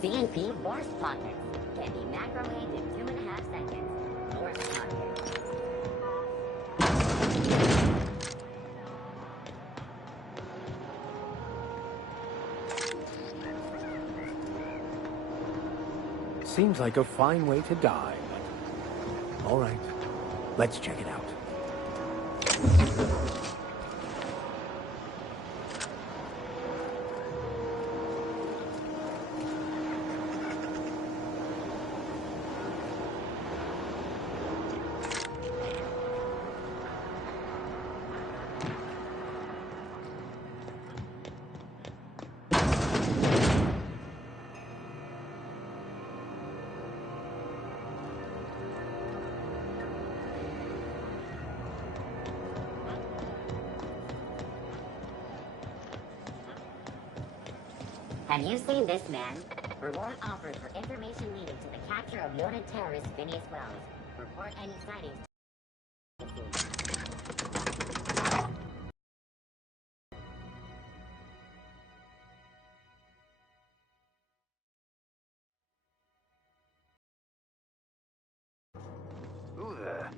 CNP borscht pockets can be macromed in 2.5 seconds. Borscht pockets. Seems like a fine way to die. All right, let's check it out. Have you seen this man? Reward offered for information leading to the capture of noted terrorist Phineas Wells. Report any sightings. Who there?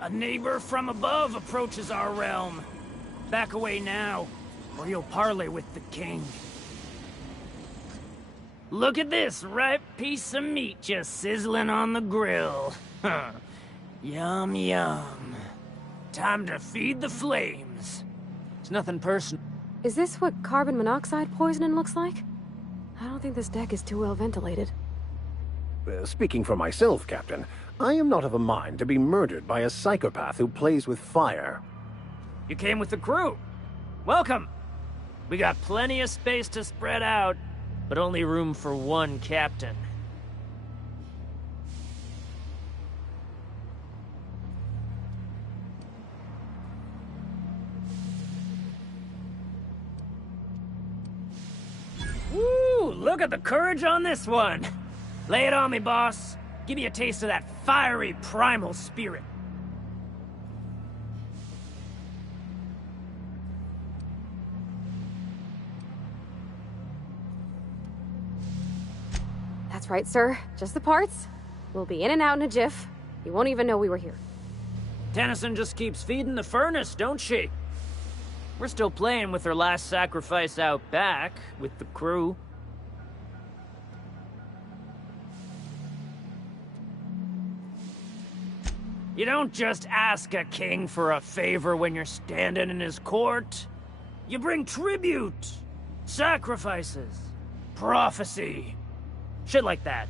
A neighbor from above approaches our realm. Back away now, or you'll parley with the king. Look at this ripe piece of meat just sizzling on the grill. Yum, yum. Time to feed the flames. It's nothing personal. Is this what carbon monoxide poisoning looks like? I don't think this deck is too well ventilated. Speaking for myself, Captain, I am not of a mind to be murdered by a psychopath who plays with fire. You came with the crew. Welcome. We got plenty of space to spread out, but only room for one captain. Woo! Look at the courage on this one. Lay it on me, boss. Give me a taste of that fiery primal spirit. That's right, sir. Just the parts. We'll be in and out in a jiff. You won't even know we were here. Tennyson just keeps feeding the furnace, don't she? We're still playing with her last sacrifice out back, with the crew. You don't just ask a king for a favor when you're standing in his court. You bring tribute, sacrifices, prophecy. Shit like that.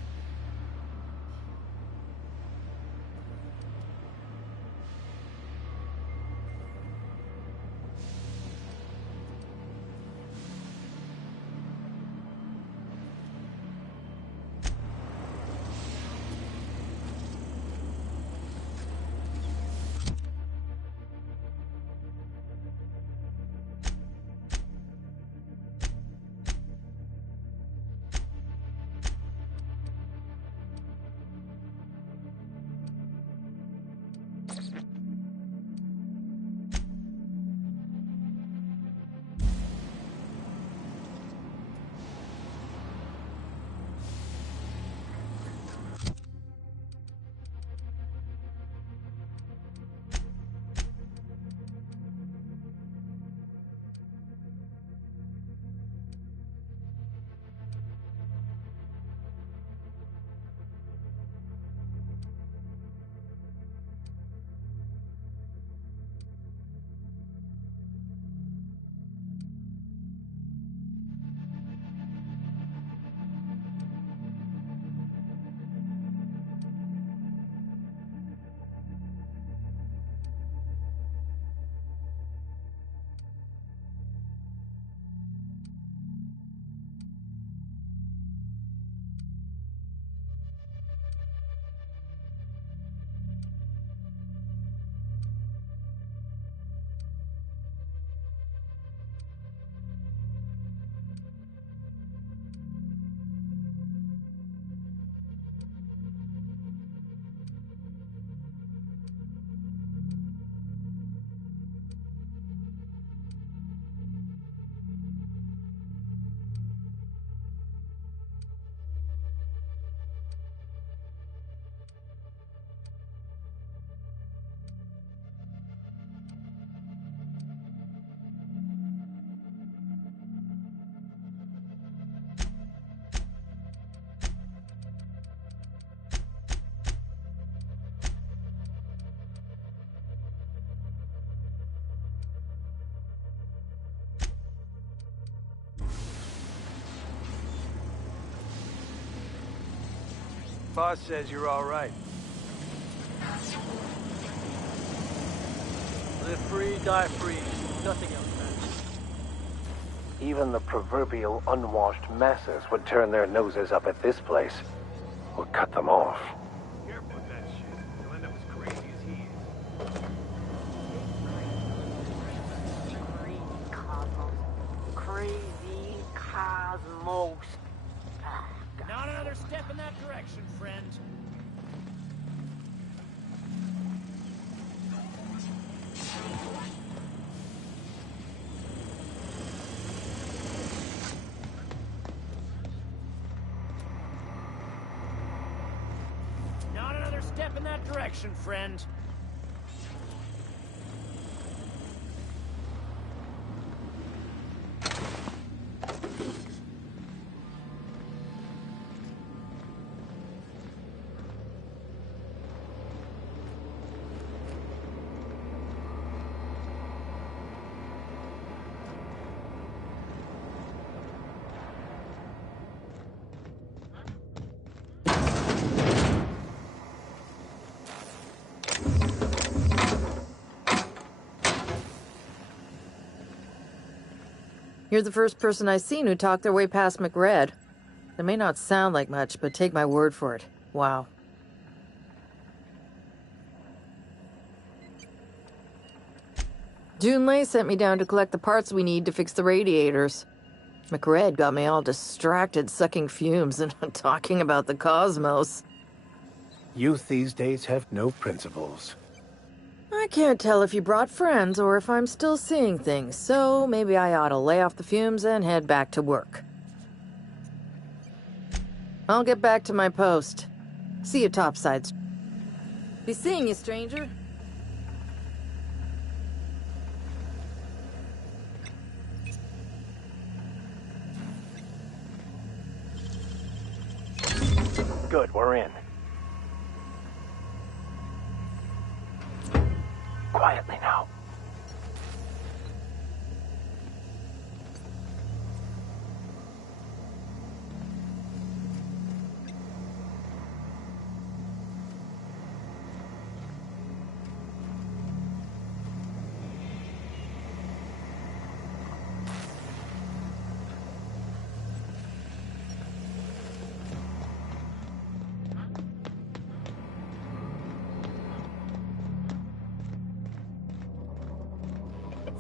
boss says you're all right. Live free, die free. Nothing else matters. Even the proverbial unwashed masses would turn their noses up at this place. Or cut them off. Careful with that shit. You'll end up as crazy as he is. Crazy cosmos. Crazy cosmos. Ah, God. Not another step in that direction, friend. Not another step in that direction, friend. You're the first person I've seen who talked their way past McRed. It may not sound like much, but take my word for it. Wow. Junlei sent me down to collect the parts we need to fix the radiators. McRed got me all distracted sucking fumes and talking about the cosmos. Youth these days have no principles. I can't tell if you brought friends or if I'm still seeing things, so maybe I ought to lay off the fumes and head back to work. I'll get back to my post. See you topsides. Be seeing you, stranger. Good, we're in. Quietly now.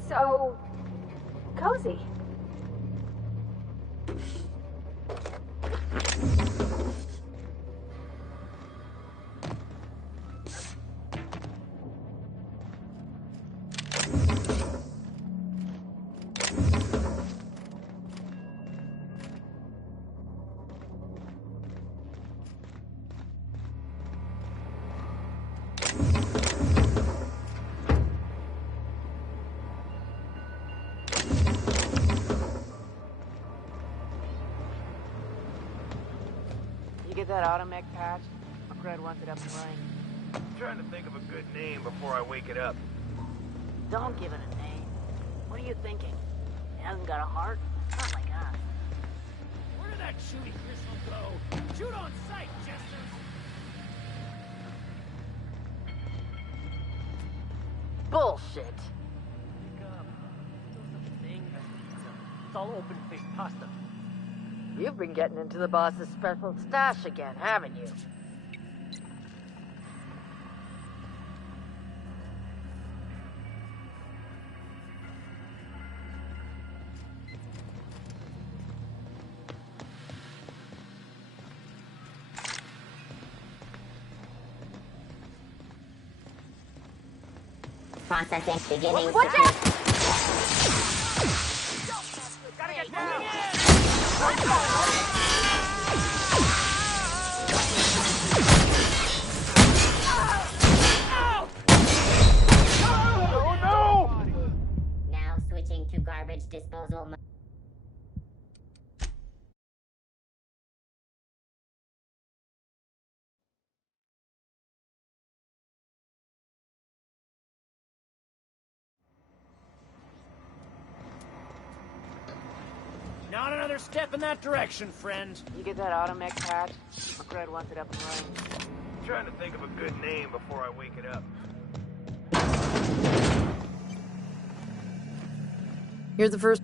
So cozy. Get that automech patch? McRed wants it up and running. I'm trying to think of a good name before I wake it up. Don't give it a name. What are you thinking? It hasn't got a heart? Not like us. Where did that shooting pistol go? Shoot on sight, Jester! Bullshit! Wake up. No such thing as pizza. It's all open-faced pasta. You've been getting into the boss's special stash again, haven't you? Processing beginning. Watch out! Gotta get down! Now switching to garbage disposal mode. Not another step in that direction, friend. You get that automech patch? McRed wants it up and running. I'm trying to think of a good name before I wake it up. Here's the first.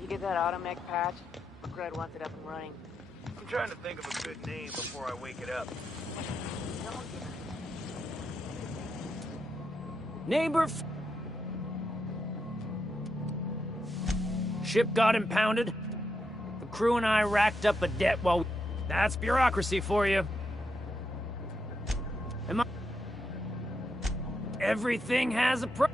You get that automech patch? McRed wants it up and running. I'm trying to think of a good name before I wake it up. Neighbor. Ship got impounded. The crew and I racked up a debt while. That's bureaucracy for you. Am I... Everything has a price.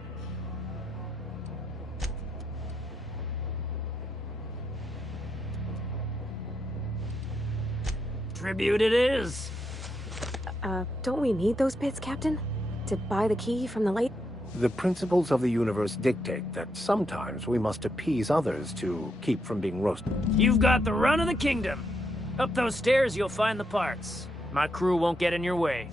Tribute it is. Don't we need those bits, Captain? To buy the key from the late... The principles of the universe dictate that sometimes we must appease others to keep from being roasted. You've got the run of the kingdom. Up those stairs, you'll find the parts. My crew won't get in your way.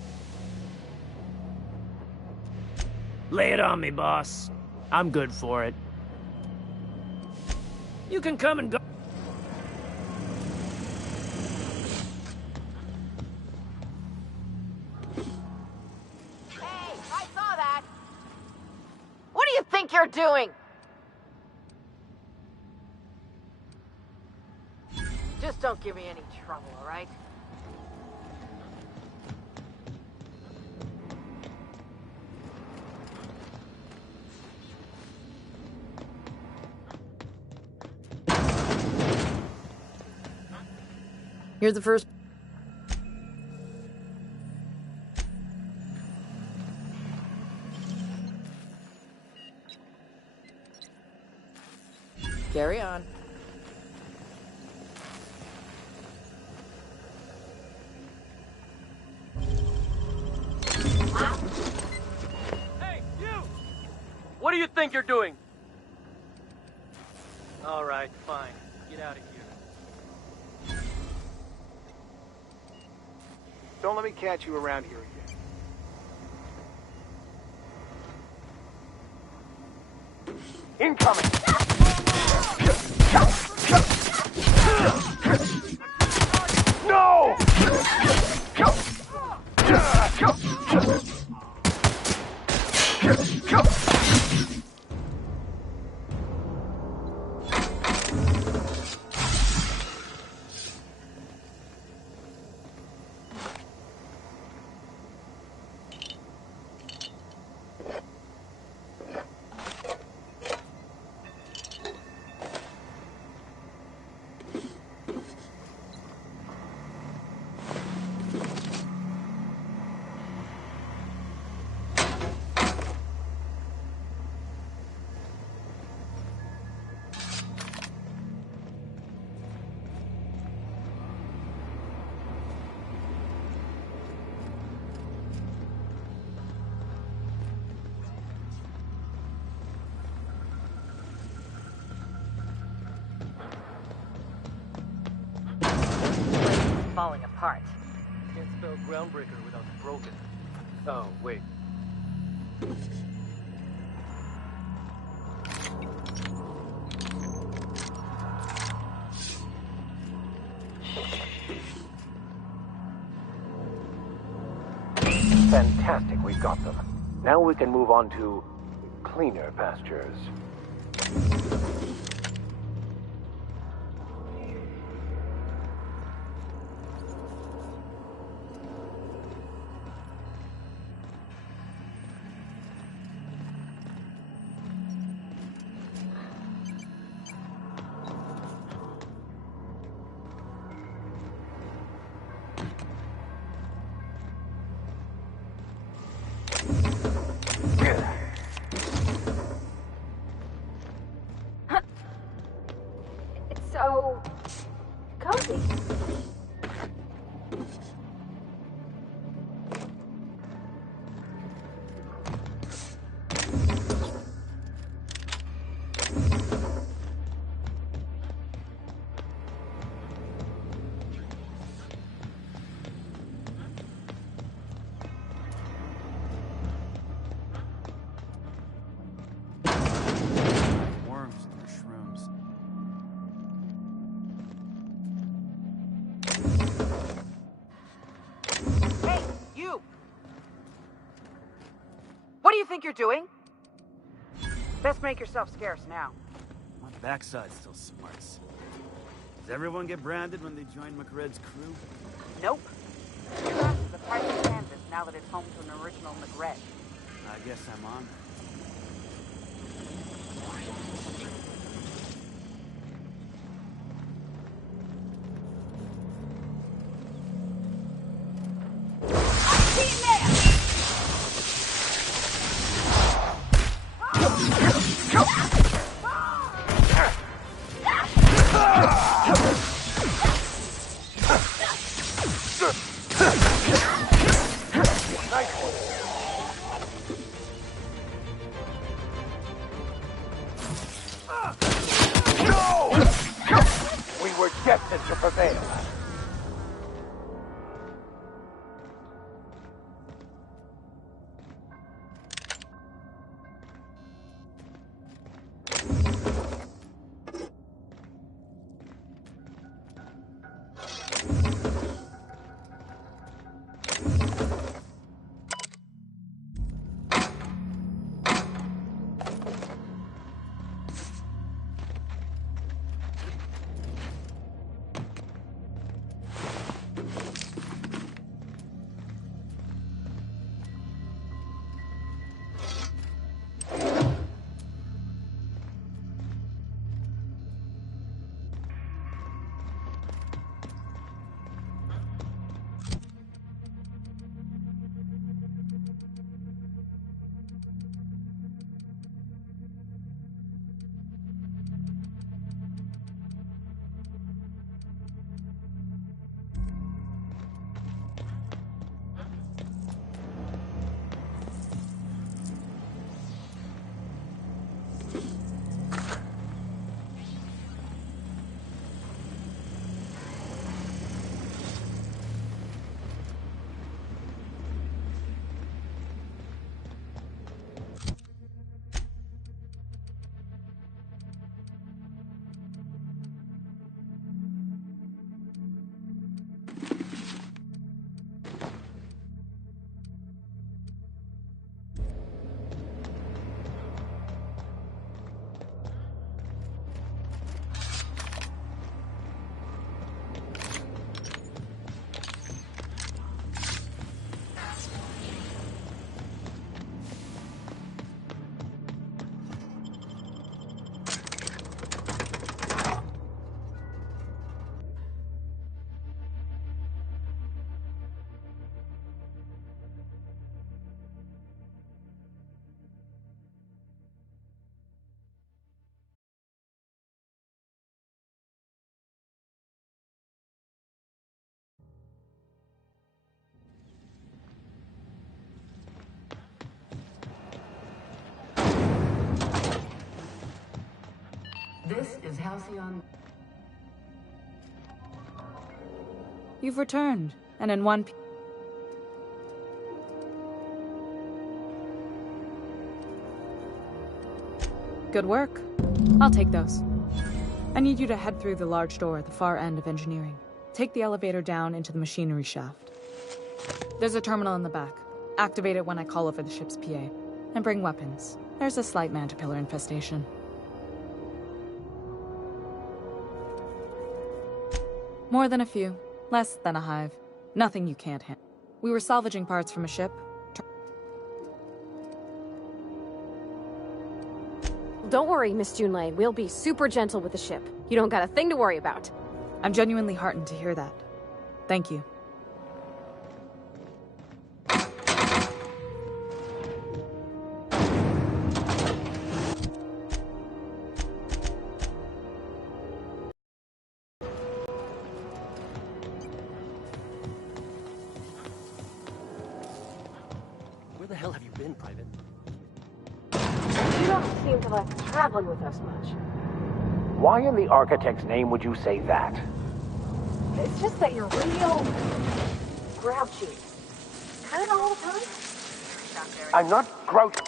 Lay it on me, boss. I'm good for it. You can come and go. Hey, I saw that! What do you think you're doing? Just don't give me any trouble, all right? Here's the first. Carry on. Hey, you! What do you think you're doing? All right, fine. Get out of here. Don't let me catch you around here again. Incoming! No! Falling apart. Can't spell groundbreaker without broken. Oh, wait. Fantastic, we've got them. Now we can move on to cleaner pastures. It's so cozy. Worms through shrooms. Hey, you! What do you think you're doing? Best make yourself scarce now. My backside's still smarts. Does everyone get branded when they join McRed's crew? Nope. Your ass is a priceless canvas now that it's home to an original McRed. I guess I'm on. We were destined to prevail. This is Halcyon. You've returned, and in one piece. Good work. I'll take those. I need you to head through the large door at the far end of engineering. Take the elevator down into the machinery shaft. There's a terminal in the back. Activate it when I call over the ship's PA. And bring weapons. There's a slight mantipillar infestation. More than a few. Less than a hive. Nothing you can't handle. We were salvaging parts from a ship. Don't worry, Miss Junlei. We'll be super gentle with the ship. You don't got a thing to worry about. I'm genuinely heartened to hear that. Thank you. the hell have you been, Private? You don't seem to like traveling with us much. Why in the architect's name would you say that? It's just that you're real grouchy. Kind of all the time. I'm not grouchy.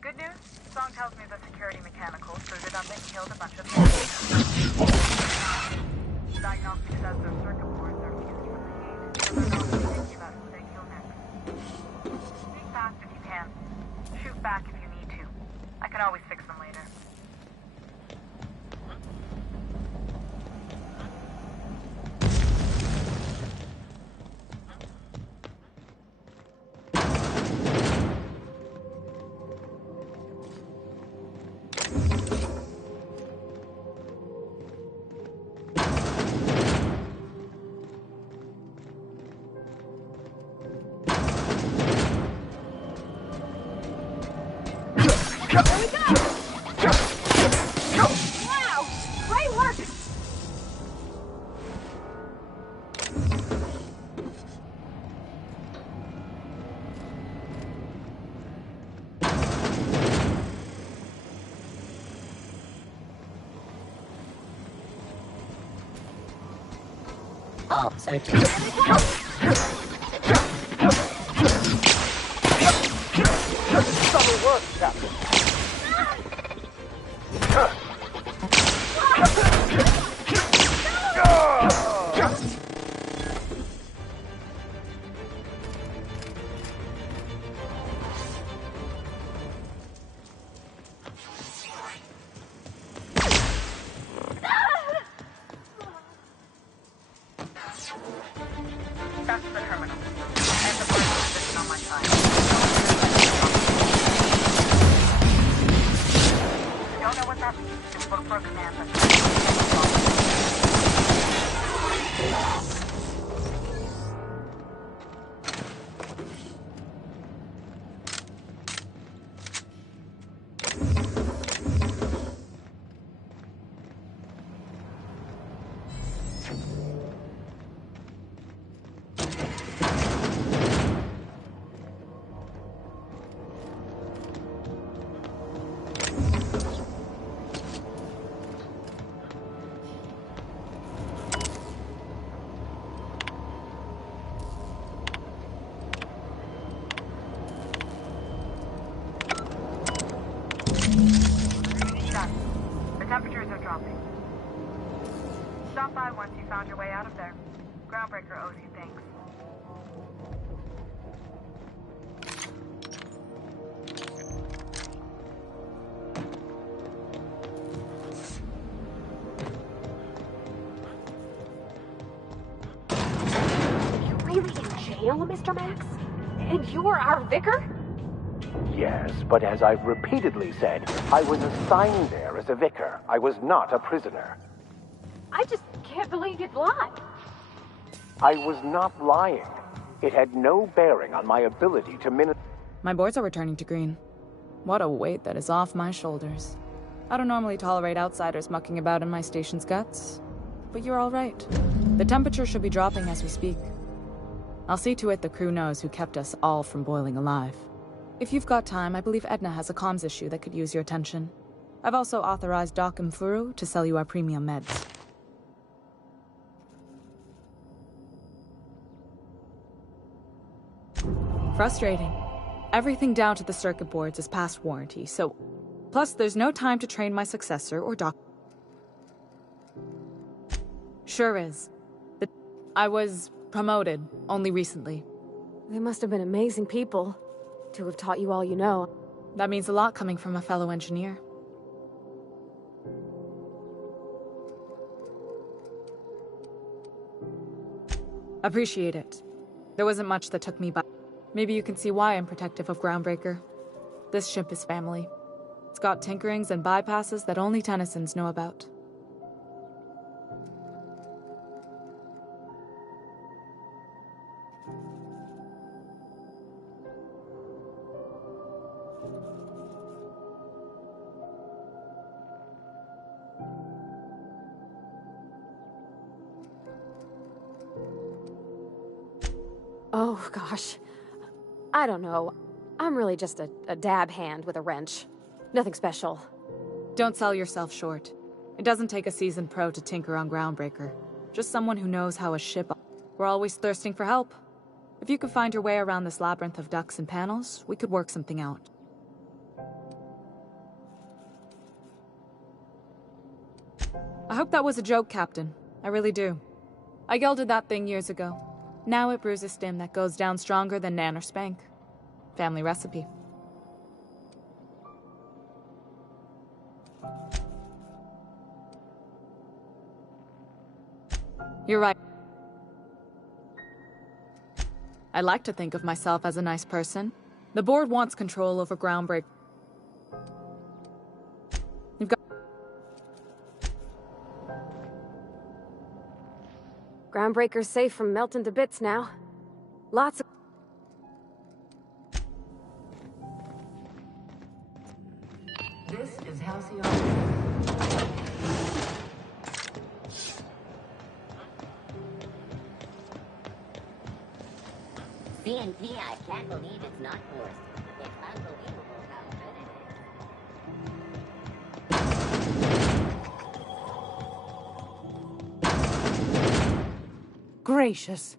Good news? The song tells me the security mechanicals suited up and killed a bunch of men. Diagnostic says their circuit boards are fused with the heat, so they're not thinking about who they kill next. Speak fast if you can. Shoot back if you need to. I can always fix them later. Wow! Great work! All searching. Subtle work, Captain. That's the terminal. And the first position on my side. If you don't know what's happening, just look for a command center. Done. The temperatures are dropping. Stop by once you found your way out of there. Groundbreaker owes you thanks. You're really in jail, Mr. Max? And you're our vicar? Yes, but as I've repeatedly said, I was assigned there as a vicar. I was not a prisoner. I just can't believe you'd lie. I was not lying. It had no bearing on my ability to My boards are returning to green. What a weight that is off my shoulders. I don't normally tolerate outsiders mucking about in my station's guts. But you're all right. The temperature should be dropping as we speak. I'll see to it the crew knows who kept us all from boiling alive. If you've got time, I believe Edna has a comms issue that could use your attention. I've also authorized Doc and Furu to sell you our premium meds. Frustrating. Everything down to the circuit boards is past warranty, so... Plus, there's no time to train my successor or Doc... Sure is. I was promoted only recently. They must have been amazing people to have taught you all you know. That means a lot coming from a fellow engineer. Appreciate it. There wasn't much that took me by. Maybe you can see why I'm protective of Groundbreaker. This ship is family. It's got tinkerings and bypasses that only Tennysons know about. Oh, gosh. I don't know. I'm really just a dab hand with a wrench. Nothing special. Don't sell yourself short. It doesn't take a seasoned pro to tinker on Groundbreaker. Just someone who knows how a ship... We're always thirsting for help. If you could find your way around this labyrinth of ducts and panels, we could work something out. I hope that was a joke, Captain. I really do. I gelded that thing years ago. Now it brews a stim that goes down stronger than Nan or Spank. Family recipe. You're right. I like to think of myself as a nice person. The board wants control over Groundbreaker. You've got... Groundbreaker's safe from melting to bits now. Lots of... This is Halcyon. CNP, I can't believe it's not forced. It's unbelievable how good it is. Gracious.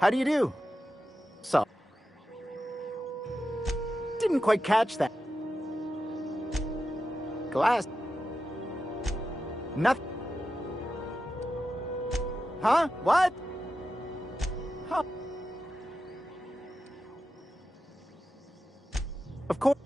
How do you do? So. Didn't quite catch that. Glass. Nothing. Huh? What? Huh? Of course.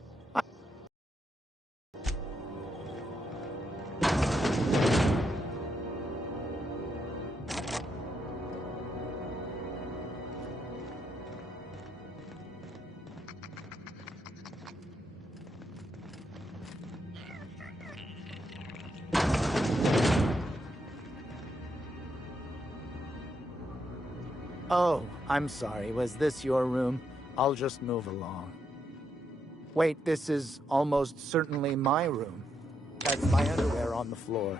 Oh, I'm sorry. Was this your room? I'll just move along. Wait, this is almost certainly my room. That's my underwear on the floor.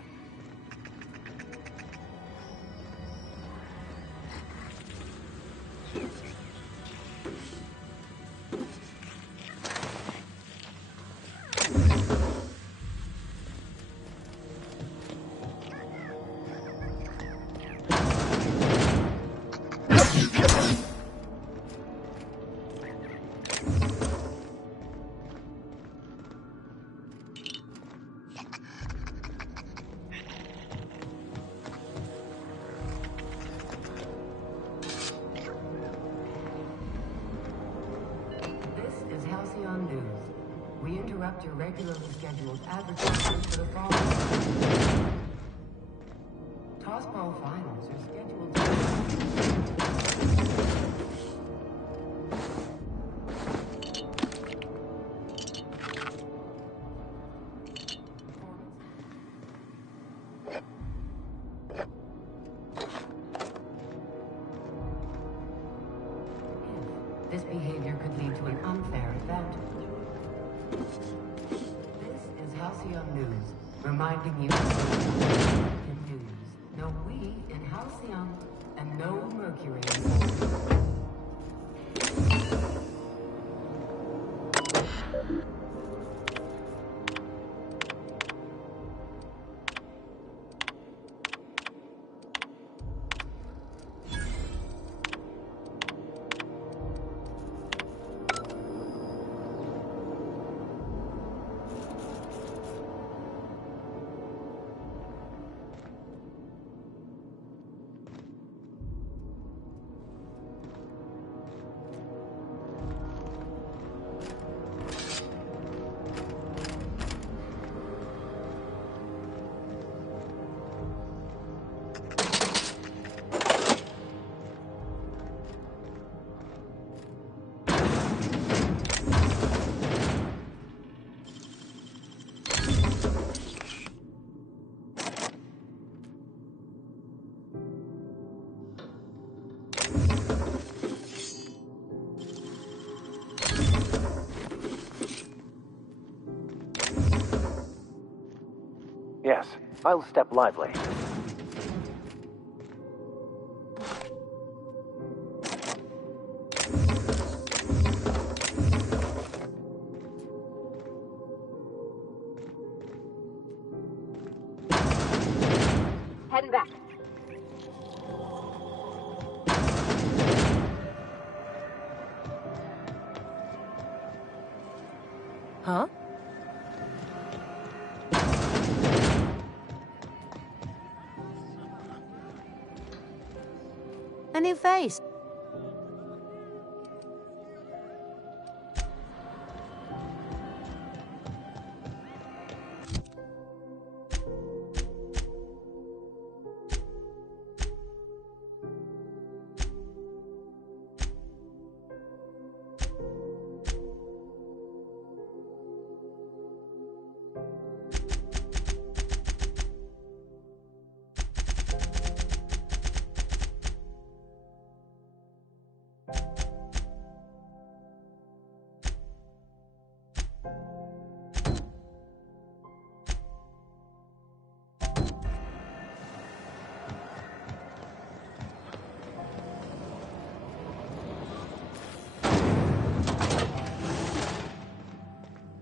interrupt your regularly scheduled advertisements for the following. Tossball finals are scheduled This behavior could lead to an unfair advantage. This is Halcyon News, reminding you in news. No we in Halcyon, and no Mercury in Yes, I'll step lively. Heading back. Huh? A new face.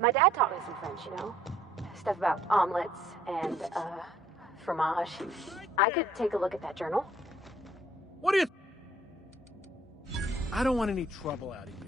My dad taught me some French, you know? Stuff about omelets and, fromage. I could take a look at that journal. What do you... I don't want any trouble out of you.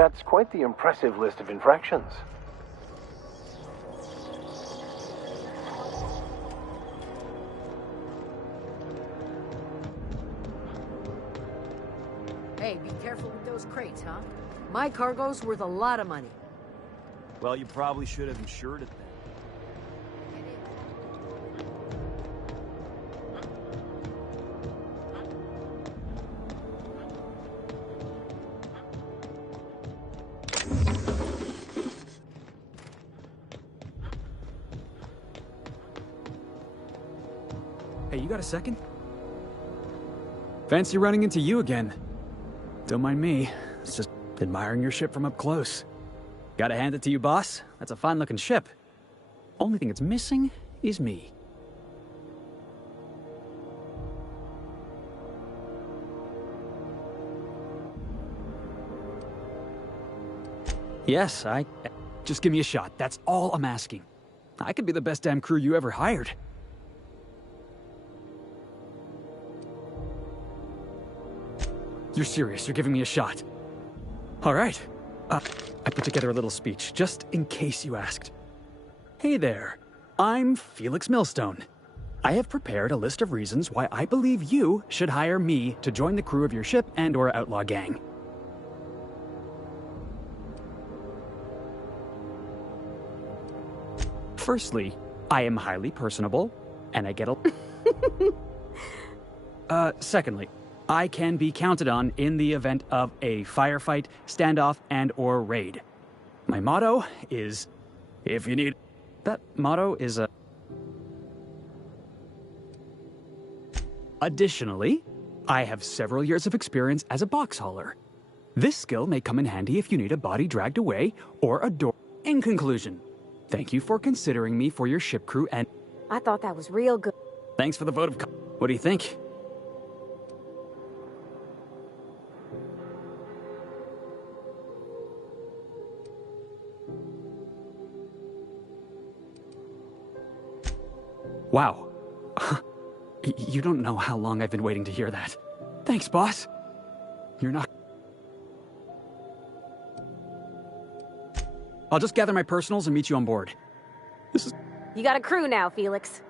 That's quite the impressive list of infractions. Hey, be careful with those crates, huh? My cargo's worth a lot of money. Well, you probably should have insured it then. Hey, you got a second? Fancy running into you again. Don't mind me. It's just admiring your ship from up close. Gotta hand it to you, boss. That's a fine-looking ship. Only thing it's missing is me. Yes, Just give me a shot. That's all I'm asking. I could be the best damn crew you ever hired. You're serious? You're giving me a shot? All right. I put together a little speech, just in case you asked. Hey there. I'm Felix Millstone. I have prepared a list of reasons why I believe you should hire me to join the crew of your ship and/or outlaw gang. Firstly, I am highly personable, and I get a... Secondly, I can be counted on in the event of a firefight, standoff, and/or raid. My motto is, if you need... That motto is a... Additionally, I have several years of experience as a box hauler. This skill may come in handy if you need a body dragged away or a door... In conclusion, thank you for considering me for your ship crew and... I thought that was real good. Thanks for the vote of... What do you think? Wow. You don't know how long I've been waiting to hear that. Thanks, boss. You're not... I'll just gather my personals and meet you on board. This is... You got a crew now, Felix.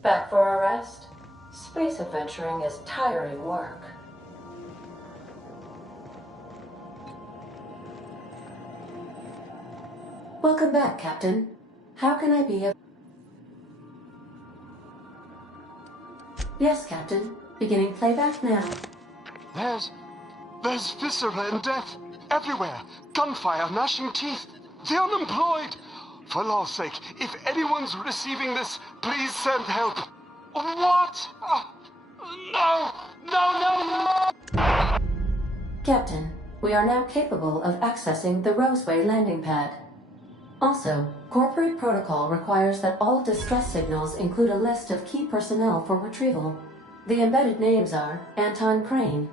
Back for a rest? Space adventuring is tiring work. Welcome back, Captain. How can I be of... Yes, Captain. Beginning playback now. There's viscera and death everywhere. Gunfire, gnashing teeth. The unemployed. For law's sake, if anyone's receiving this, please send help. What? No! Captain, we are now capable of accessing the Roseway landing pad. Also, corporate protocol requires that all distress signals include a list of key personnel for retrieval. The embedded names are Anton Crane.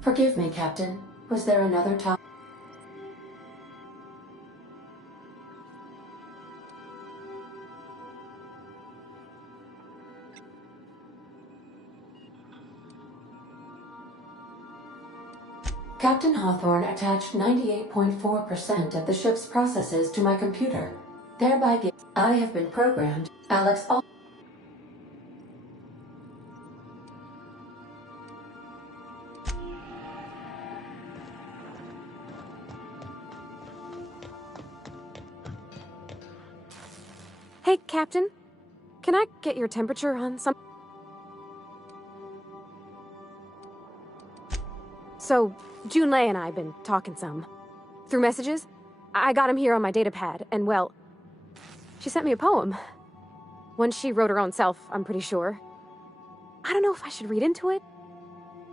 Forgive me, Captain. Was there another topic? Captain Hawthorne attached 98.4% of the ship's processes to my computer, thereby I have been programmed. Alex Al... Hey, Captain. Can I get your temperature on some... So, Junlei and I have been talking some. Through messages, I got him here on my datapad, and well, she sent me a poem. One she wrote her own self, I'm pretty sure. I don't know if I should read into it.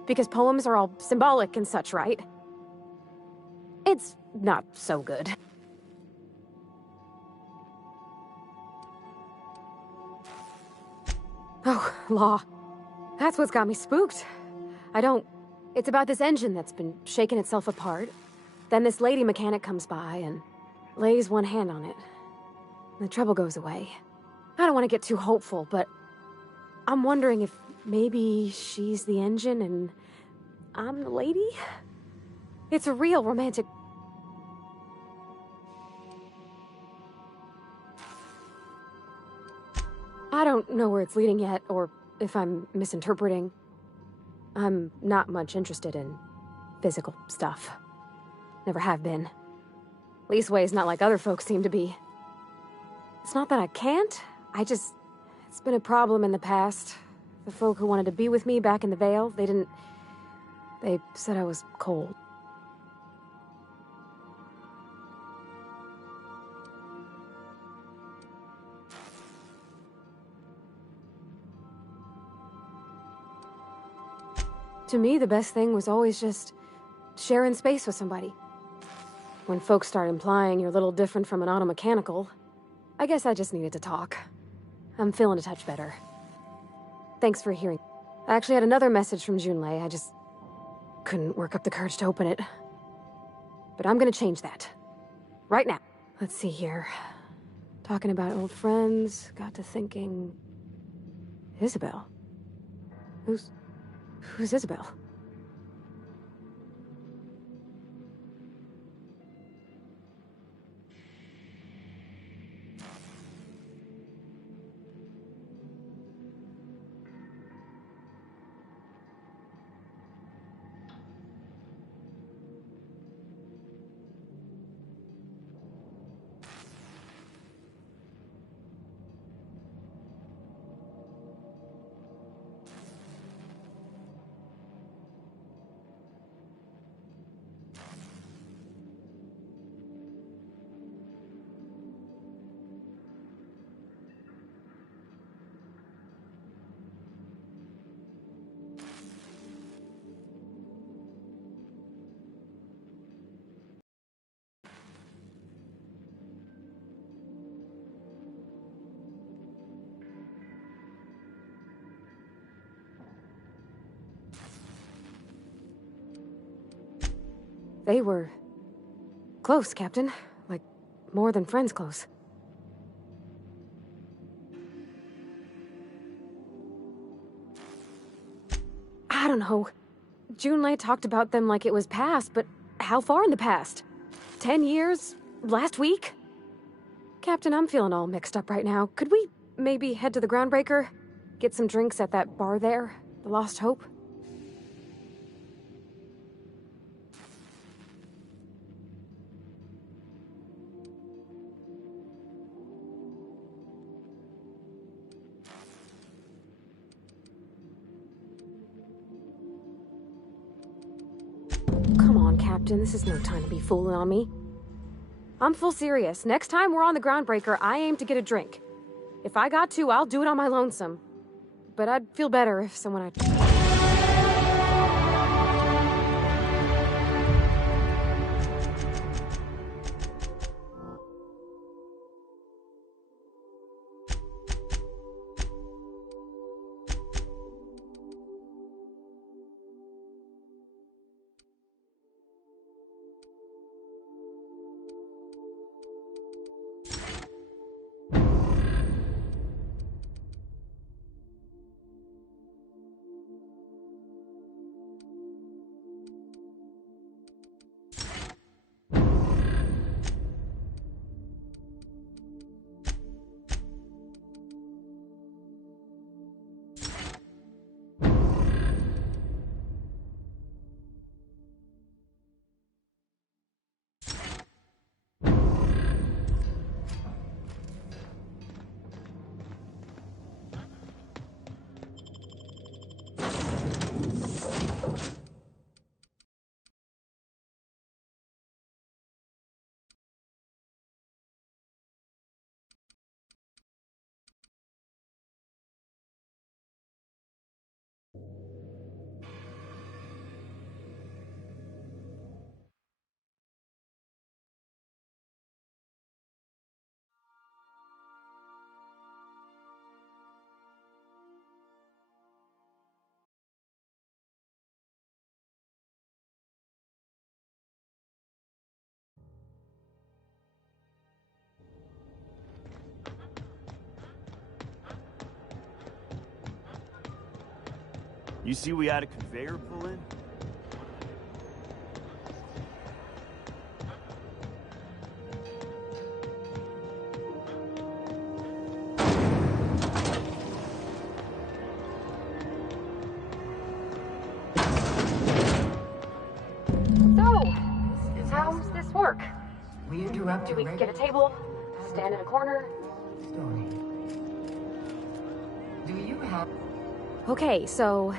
Because poems are all symbolic and such, right? It's not so good. Oh, law. That's what's got me spooked. It's about this engine that's been shaking itself apart. Then this lady mechanic comes by and lays one hand on it. The trouble goes away. I don't want to get too hopeful, but I'm wondering if maybe she's the engine and I'm the lady? It's a real romantic... I don't know where it's leading yet, or if I'm misinterpreting. I'm not much interested in physical stuff. Never have been. Leastways not like other folks seem to be. It's not that I can't, it's been a problem in the past. The folk who wanted to be with me back in the Vale, they said I was cold. To me, the best thing was always just sharing space with somebody. When folks start implying you're a little different from an automechanical, I guess I just needed to talk. I'm feeling a touch better. Thanks for hearing. I actually had another message from Junlei. I just couldn't work up the courage to open it. But I'm gonna change that. Right now. Let's see here. Talking about old friends, got to thinking... Isabel? Who's Isabel? They were... close, Captain. Like, more than friends close. I don't know. Junlei talked about them like it was past, but how far in the past? 10 years? Last week? Captain, I'm feeling all mixed up right now. Could we maybe head to the Groundbreaker? Get some drinks at that bar there? The Lost Hope? Come on, Captain. This is no time to be fooling on me. I'm full serious. Next time we're on the Groundbreaker, I aim to get a drink. If I got to, I'll do it on my lonesome. But I'd feel better if someone I... You see we had a conveyor pull in? So, how's this work? We interrupt Do we get a table? Stand in a corner? story. Do you have... Okay, so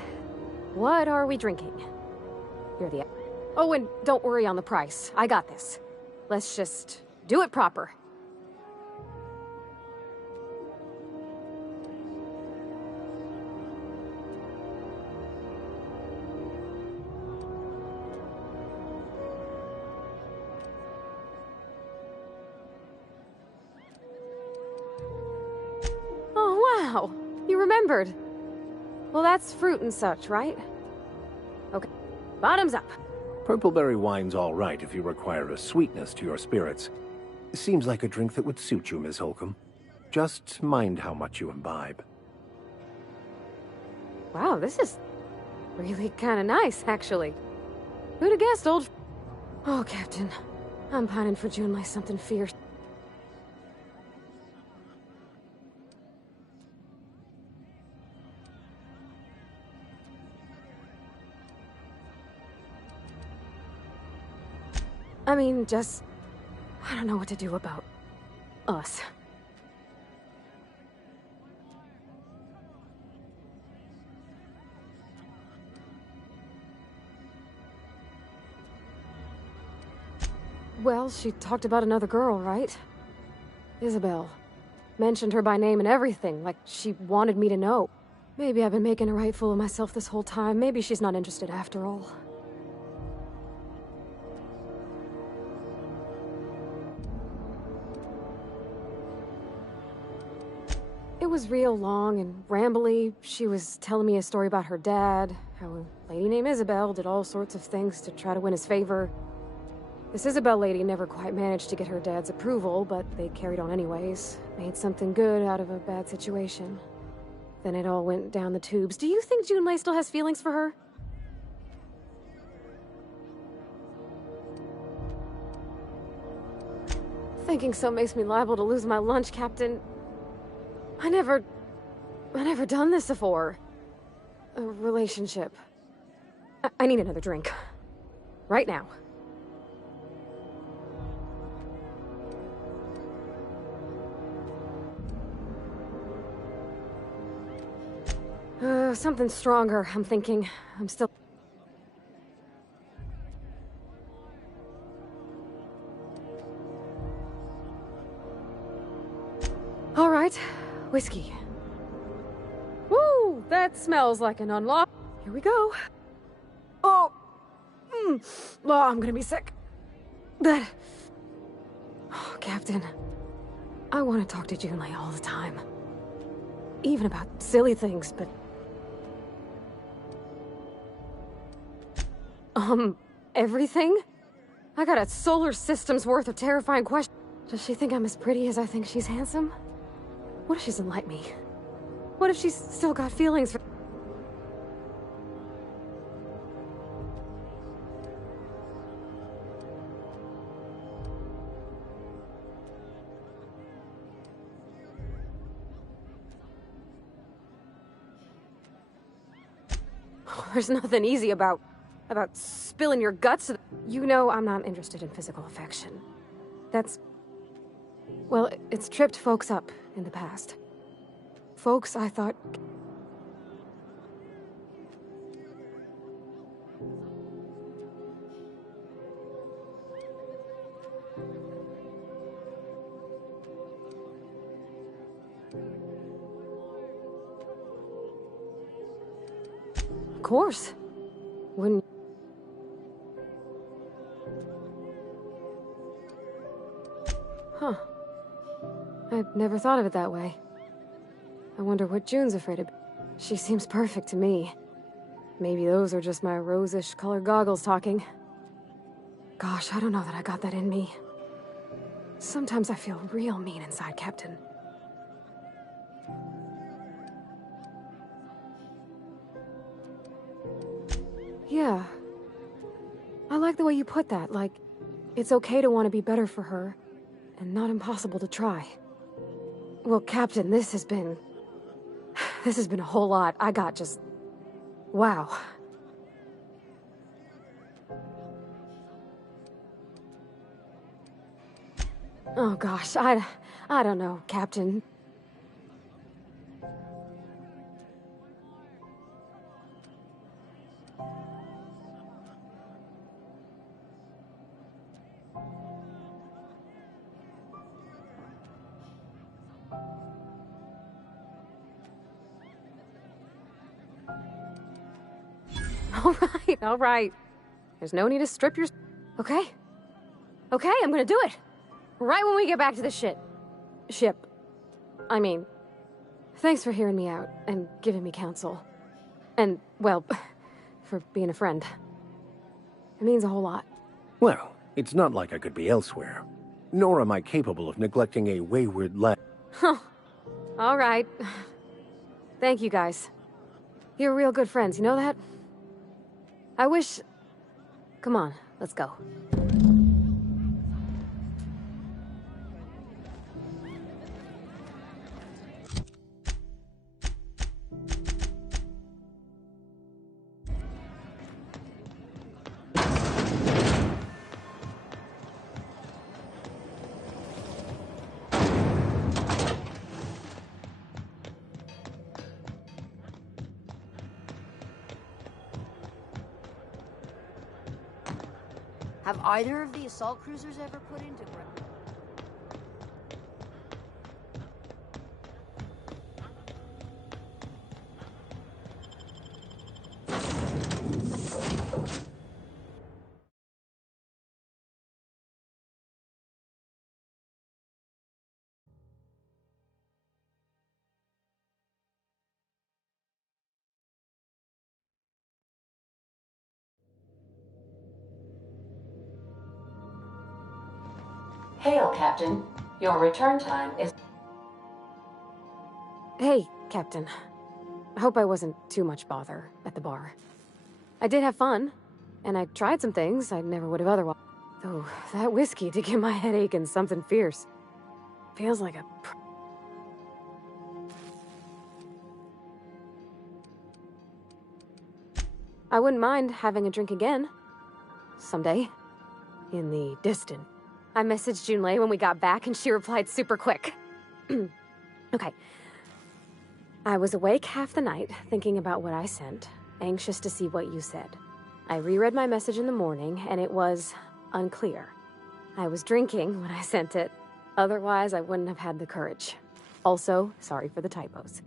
what are we drinking? You're the... Oh, and don't worry on the price. I got this. Let's just do it proper. Oh, wow. You remembered. Well, that's fruit and such, right? Okay. Bottoms up. Purpleberry wine's all right if you require a sweetness to your spirits. Seems like a drink that would suit you, Miss Holcomb. Just mind how much you imbibe. Wow, this is really kind of nice, actually. Who'd have guessed, old... Oh, Captain. I'm pining for June like something fierce. I mean, just... I don't know what to do about... us. Well, she talked about another girl, right? Isabel. Mentioned her by name and everything, like she wanted me to know. Maybe I've been making a right fool of myself this whole time. Maybe she's not interested after all. It was real long and rambly. She was telling me a story about her dad, how a lady named Isabel did all sorts of things to try to win his favor. This Isabel lady never quite managed to get her dad's approval, but they carried on anyways. Made something good out of a bad situation. Then it all went down the tubes. Do you think Junlei still has feelings for her? Thinking so makes me liable to lose my lunch, Captain. I never done this before. A relationship. I need another drink. Right now. Something stronger, I'm thinking. I'm still... All right, whiskey. Woo! That smells like an unlock. Here we go. Oh! Oh, I'm gonna be sick. That... Oh, Captain. I want to talk to Junlei all the time. Even about silly things, but... everything? I got a solar system's worth of terrifying questions. Does she think I'm as pretty as I think she's handsome? What if she doesn't like me? What if she's still got feelings for... There's nothing easy about spilling your guts. You know I'm not interested in physical affection. That's... Well, it's tripped folks up in the past. Folks I thought... Of course. Wouldn't... Huh. I'd never thought of it that way. I wonder what June's afraid of. She seems perfect to me. Maybe those are just my rosish colored goggles talking. Gosh, I don't know that I got that in me. Sometimes I feel real mean inside, Captain. Yeah. I like the way you put that, like, it's okay to want to be better for her, and not impossible to try. Well, Captain, this has been a whole lot. I got just... wow. Oh gosh, I don't know, Captain. All right. There's no need to strip your... Okay. Okay, I'm gonna do it. Right when we get back to the ship. I mean, thanks for hearing me out and giving me counsel. And, well, for being a friend. It means a whole lot. Well, it's not like I could be elsewhere. Nor am I capable of neglecting a wayward lad. Huh. All right. Thank you, guys. You're real good friends, you know that? I wish... Come on, let's go. Have either of the assault cruisers ever put into... Hail, Captain. Your return time is... Hey, Captain. I hope I wasn't too much bother at the bar. I did have fun, and I tried some things I never would have otherwise. Though, that whiskey did give my head aching something fierce. Feels like a... I wouldn't mind having a drink again. Someday. In the distant. I messaged Junlei when we got back, and she replied super quick. Okay. I was awake half the night, thinking about what I sent, anxious to see what you said. I reread my message in the morning, and it was unclear. I was drinking when I sent it. Otherwise, I wouldn't have had the courage. Also, sorry for the typos.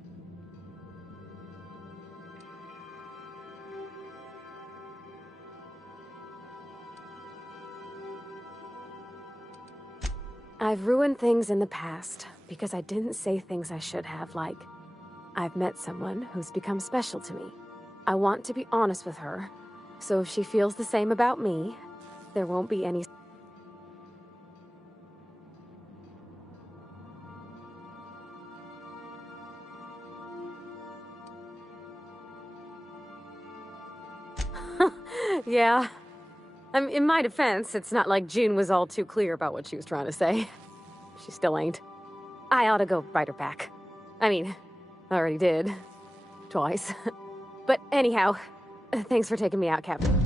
I've ruined things in the past because I didn't say things I should have, like, I've met someone who's become special to me. I want to be honest with her, so if she feels the same about me, there won't be any... Yeah. In my defense, it's not like June was all too clear about what she was trying to say. She still ain't. I ought to go write her back. I mean, I already did. Twice. But anyhow, thanks for taking me out, Captain.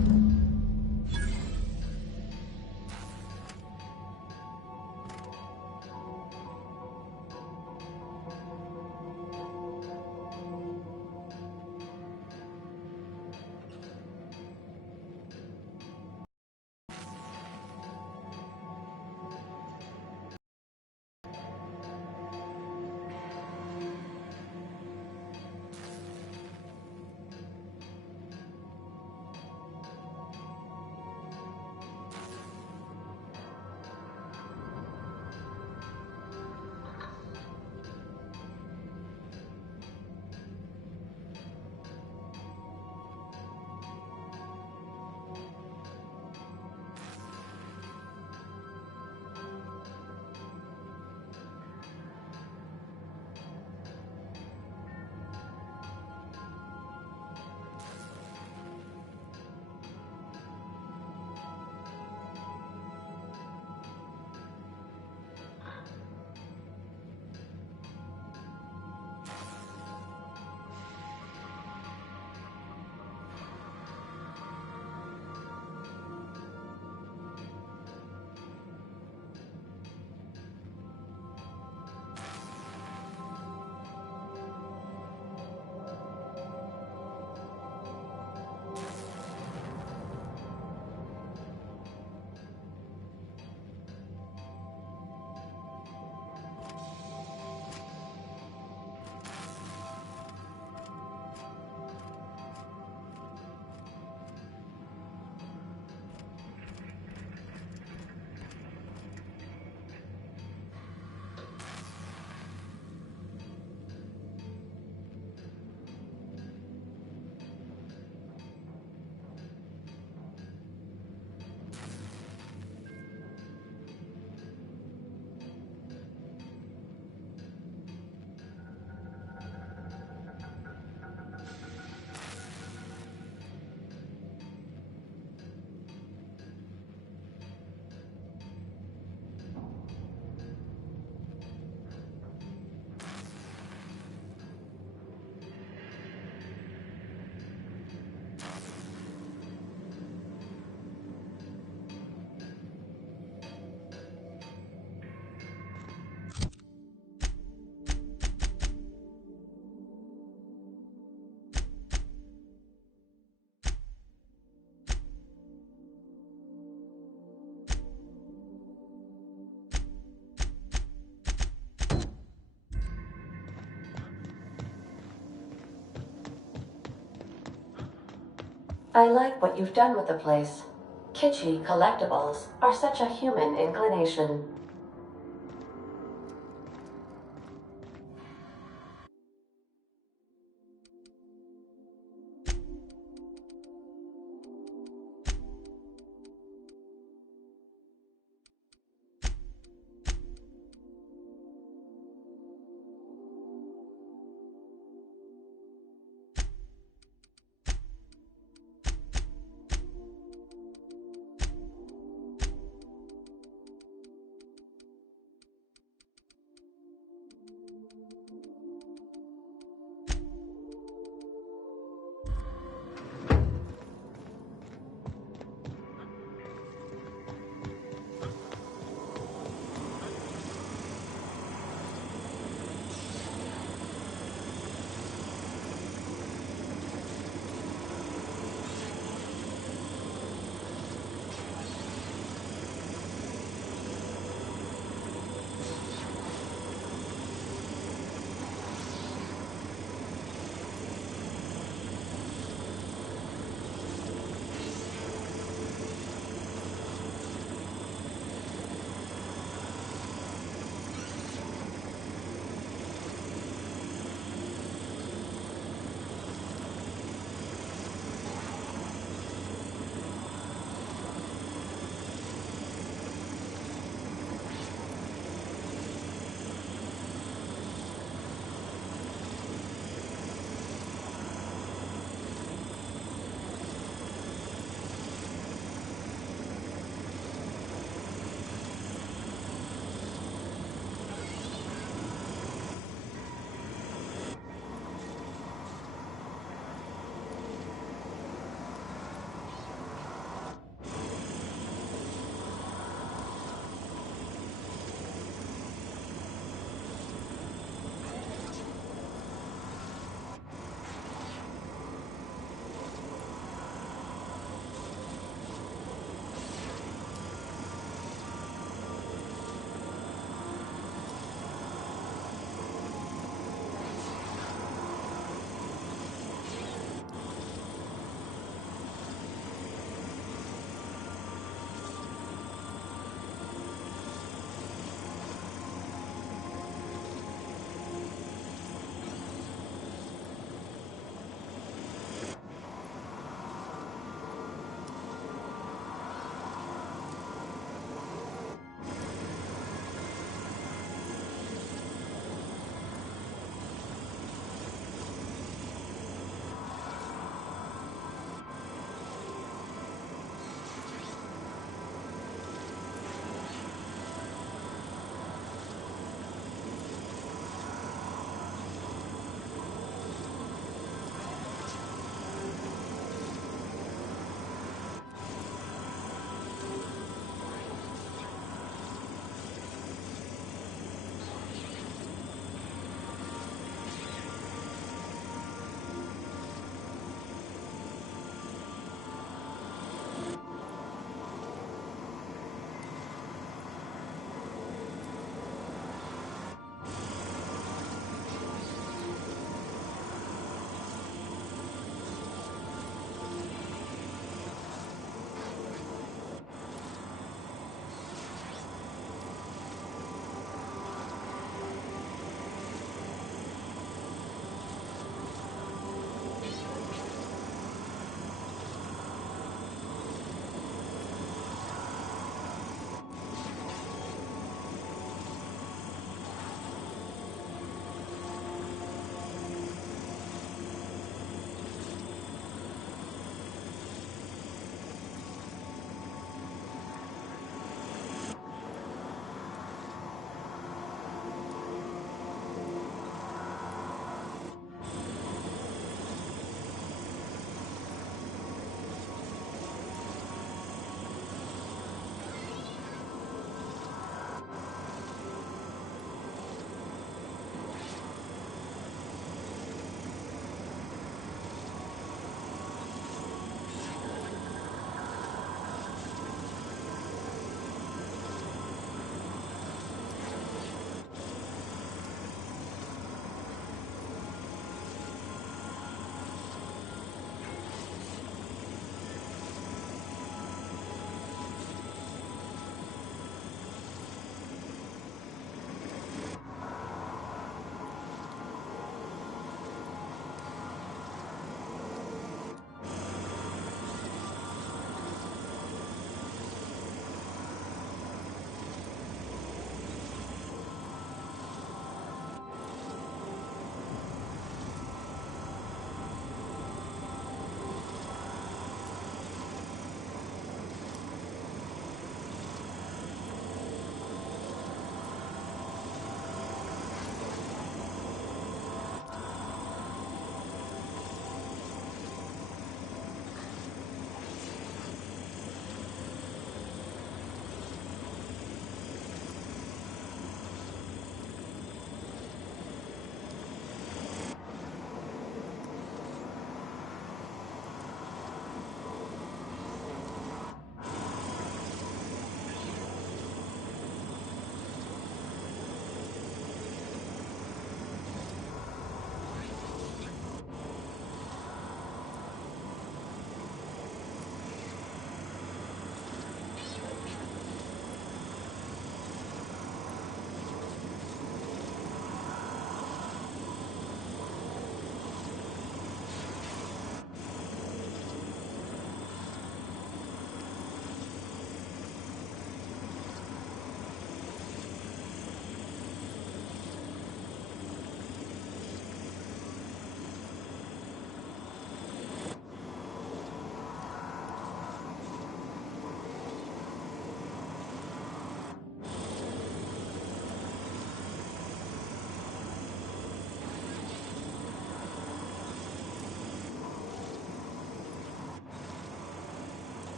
I like what you've done with the place. Kitschy collectibles are such a human inclination.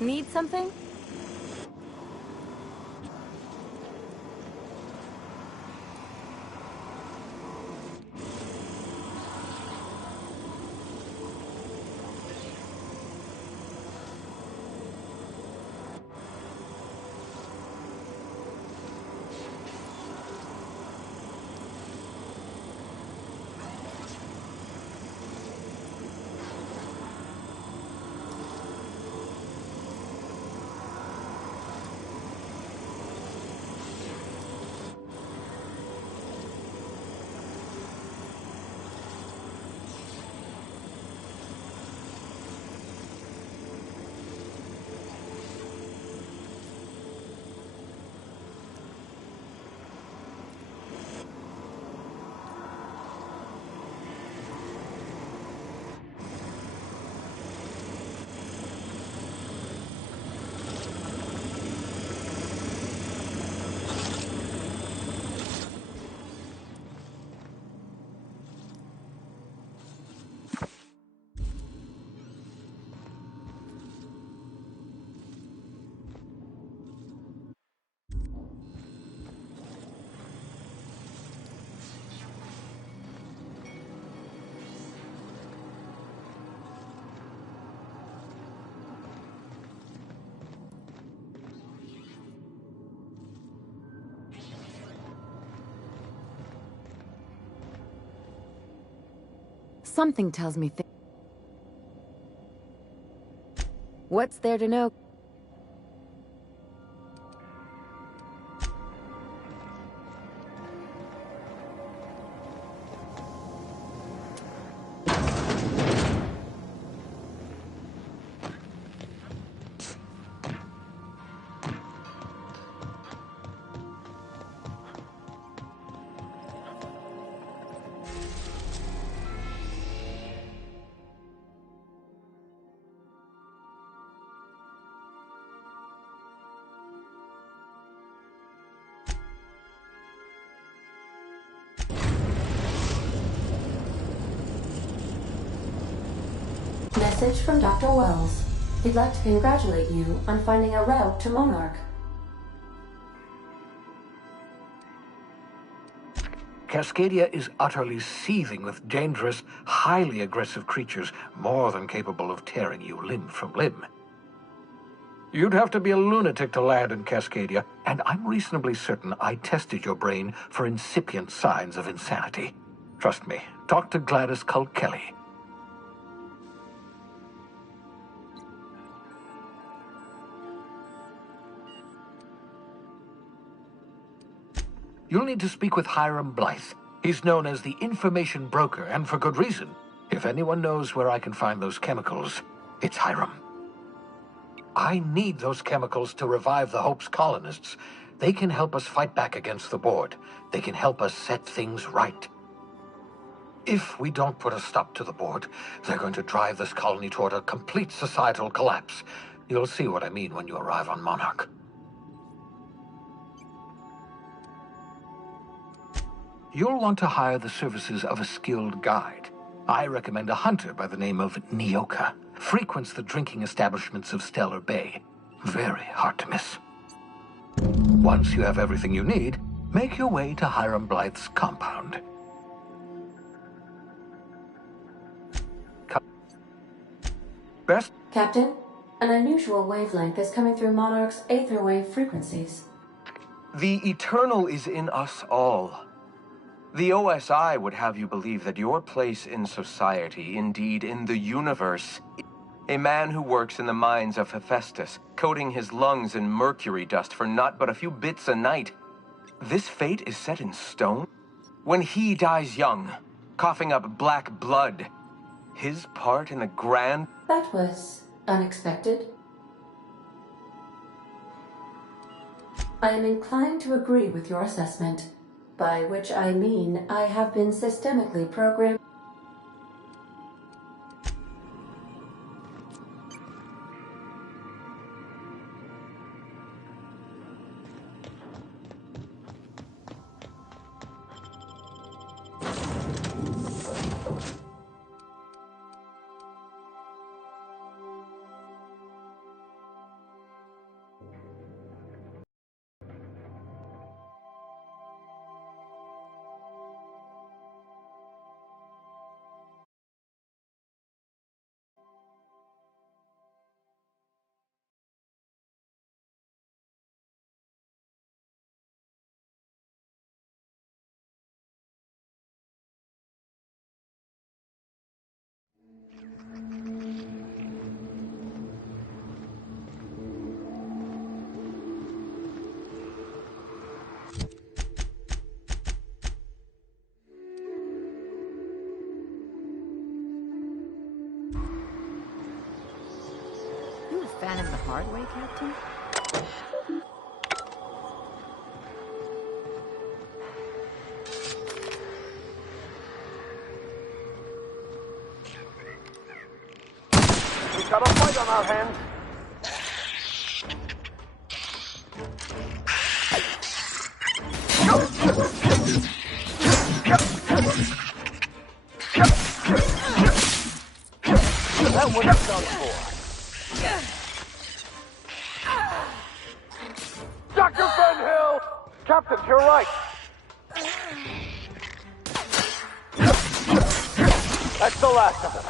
Need something? Something tells me what's there to know? Message from Dr. Wells. He'd like to congratulate you on finding a route to Monarch. Cascadia is utterly seething with dangerous, highly aggressive creatures, more than capable of tearing you limb from limb. You'd have to be a lunatic to land in Cascadia, and I'm reasonably certain I tested your brain for incipient signs of insanity. Trust me, talk to Gladys Culkelly. You'll need to speak with Hiram Blythe. He's known as the information broker, and for good reason. If anyone knows where I can find those chemicals, it's Hiram. I need those chemicals to revive the Hope's colonists. They can help us fight back against the board. They can help us set things right. If we don't put a stop to the board, they're going to drive this colony toward a complete societal collapse. You'll see what I mean when you arrive on Monarch. You'll want to hire the services of a skilled guide. I recommend a hunter by the name of Nyoka. Frequents the drinking establishments of Stellar Bay. Very hard to miss. Once you have everything you need, make your way to Hiram Blythe's compound. Best? Captain, an unusual wavelength is coming through Monarch's aether wave frequencies. The eternal is in us all. The OSI would have you believe that your place in society, indeed in the universe, a man who works in the mines of Hephaestus, coating his lungs in mercury dust for not but a few bits a night. This fate is set in stone? When he dies young, coughing up black blood, his part in the grand... That was unexpected. I am inclined to agree with your assessment. By which I mean I have been systemically programmed. fan him the hard way, Captain? We've got a fight on our hands. That was done for. Dr. Ben Hill! Captain, you're right. That's the last of them.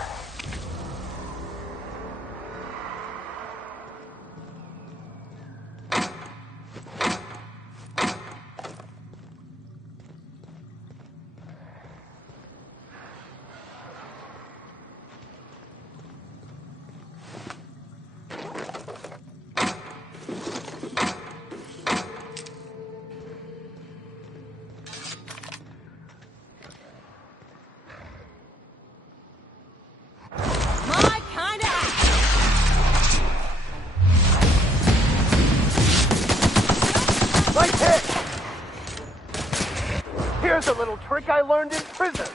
Here's a little trick I learned in prison.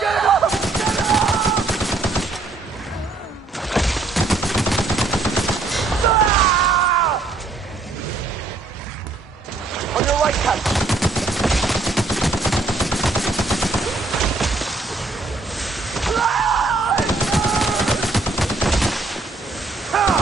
Get him up! Get him up! On your right, Captain. Ah!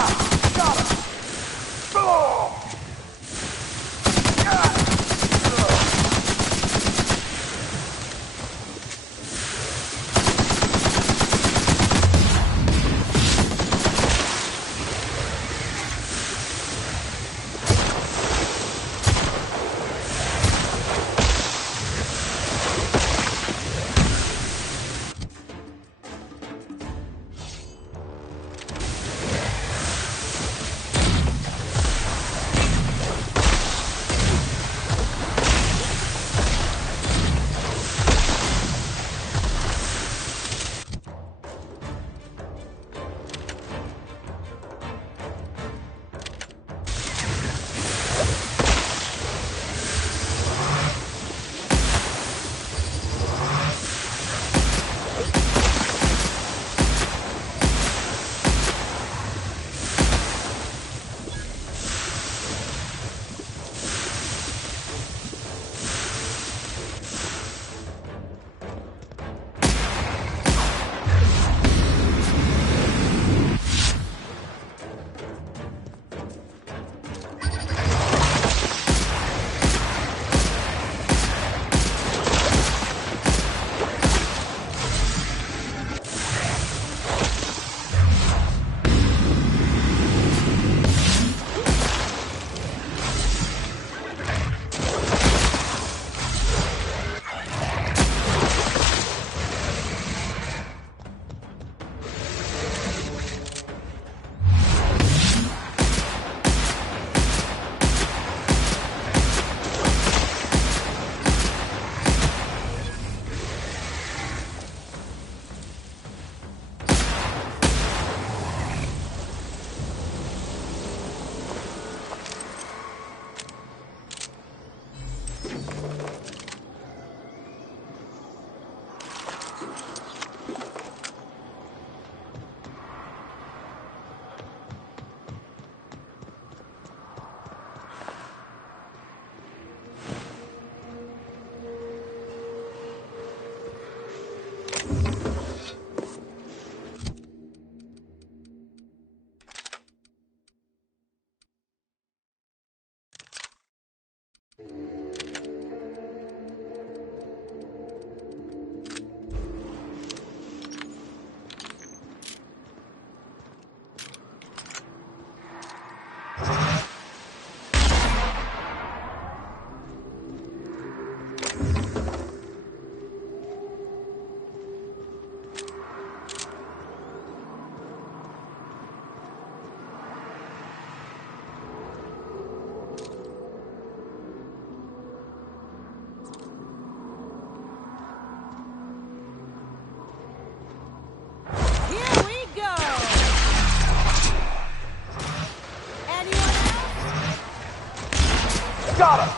Got him!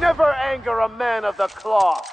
Never anger a man of the cloth!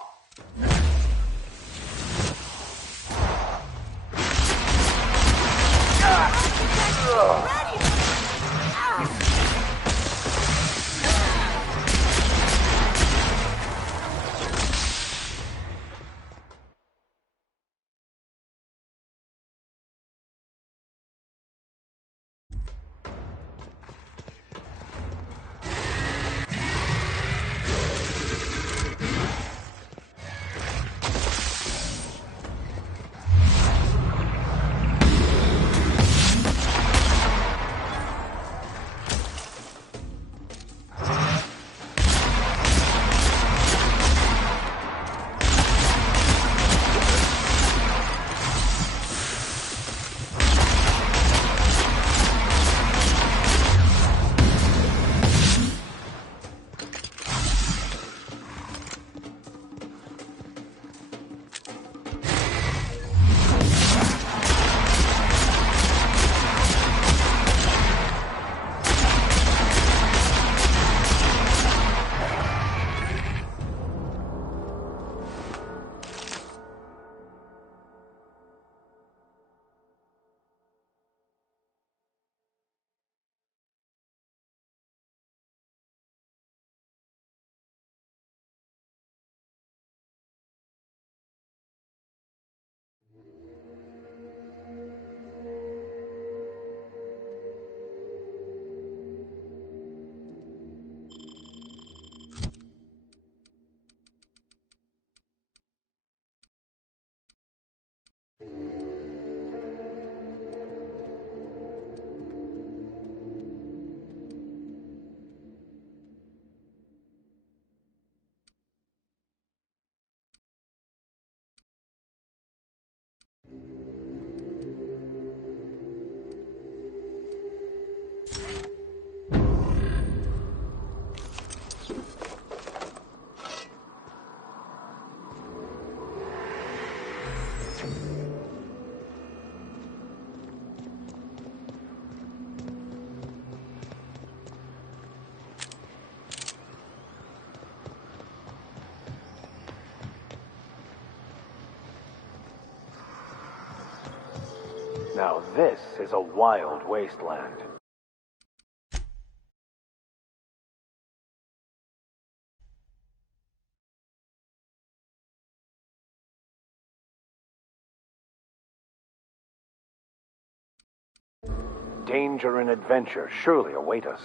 Now this is a wild wasteland. Danger and adventure surely await us.